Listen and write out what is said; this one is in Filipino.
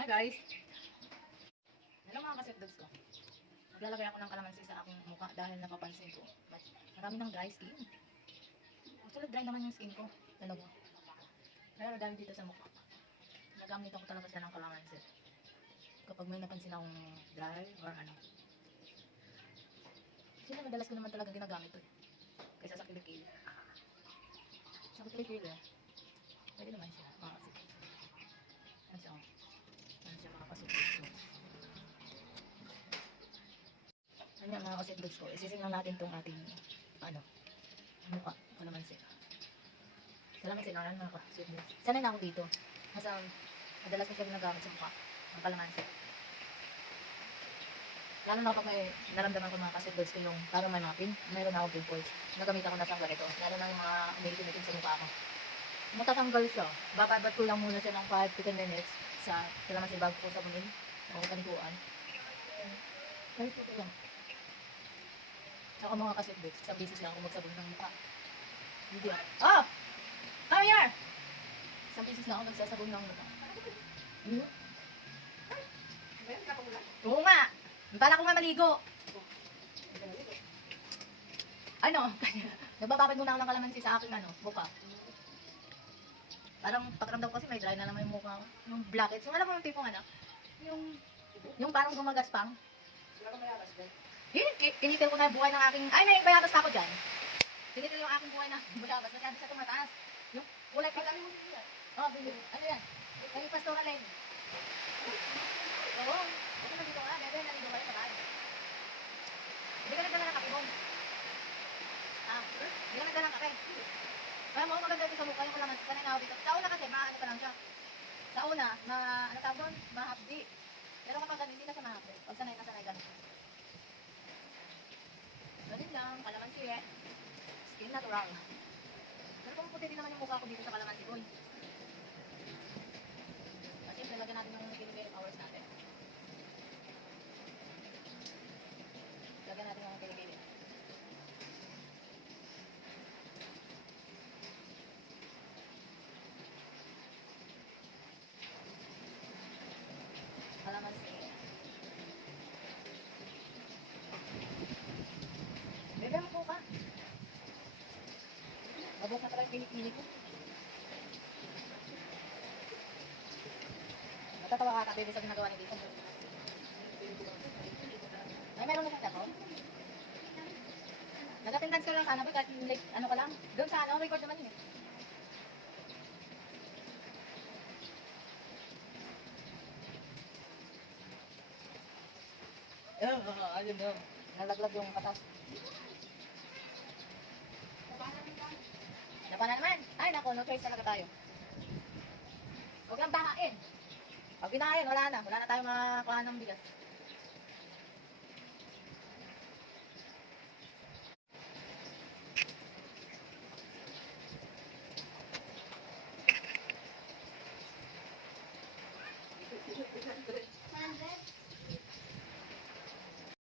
Hi guys! Hello mga kasetdogs ko. Maglalagay ako ng kalamansi sa aking mukha dahil napapansin ko. Marami ng dry skin. Actually dry naman yung skin ko. Talaga. Pero dahil dito sa mukha, nagamit ako talaga siya ng kalamansi. Kapag may napansin akong dry or ano. Kasi madalas ko naman talaga ginagamit to eh. Kaysa sa kilikili. Sa kilikili, pwede naman siya. Ano siya? Ano siya mga kasetdogs ko. Ano mga kasetdogs ko, isising lang natin itong ating mukha, kalamansi. Kalamansi na mga kasetdogs. Sanay na ako dito. Mas madalas ko siya ginagamit sa mukha, ang kalamansi. Lalo na kapag may naramdaman ko mga kasetdogs ko yung parang may mga mayroon akong pimples. Nagamit ako na siyang ganito. Lalo na yung mga umiitim-itim sa mukha ko. Matatanggal siya. Bababad ko lang muna siya ng 5 to 10 minutes sa kalamansi bago ko sabunin o kanikuan. Kahit ito lang. Saka mga kasetdogs, sa bisis lang ako magsabon ng mukha. Hindi ako. Oh! Come here! Sa bisis lang ako magsasabon ng mukha. Oo nga! Bala ko nga maligo. Ano? Nagbabakit muna ako ng kalamansi sa aking mukha. Parang pakiramdam ko kasi may dry na naman yung mukha ko. Yung blackheads. Yung alam mo yung tipong yung parang gumagaspang. Tinitil ko na buhay ng aking... Ay, may bayabas pa ako dyan. Tinitil yung aking buhay na bayabas. Masyado siya tumataas. Yung kulay pa. Oh, ano yan? May pastoral line. Oo. Ito na dito ka. Bebe, naligo kayo sa bahay. Hindi ka nagdala ng kape mo. Hindi ka nagdala ng kape. Kaya mo, maganda ito sa mukha yung kalamansi. Sanay na ako dito. Sa una kasi, maano pa lang siya. Sa una, ano tawag doon? Mahapdi. Pero kapag hindi ka siya mahapdi. Pag sanay na sanay ganun. Ganun lang, kalamansi eh. Skin natural. Pero kung puti din naman yung mukha ko dito sa kalamansi ko. At siyempre, lagyan natin ng pinigay hours natin. Lagyan natin ng pinigay. Kalamansi. Bebe, mo ka. Mabok na talaga yung pinik-pinik ko. Natatawa ka, bebe, sa ginagawa ni dito. Ay, meron na siyang tapo. Nag-attendance ka lang sana, kahit like, ano ka lang. Doon sa record naman yun eh. Ayun na. Nalaglag yung katas. Napa na naman. Ay, nako, no choice talaga tayo. Huwag lang bahain. Pag binahain, wala na. Wala na tayong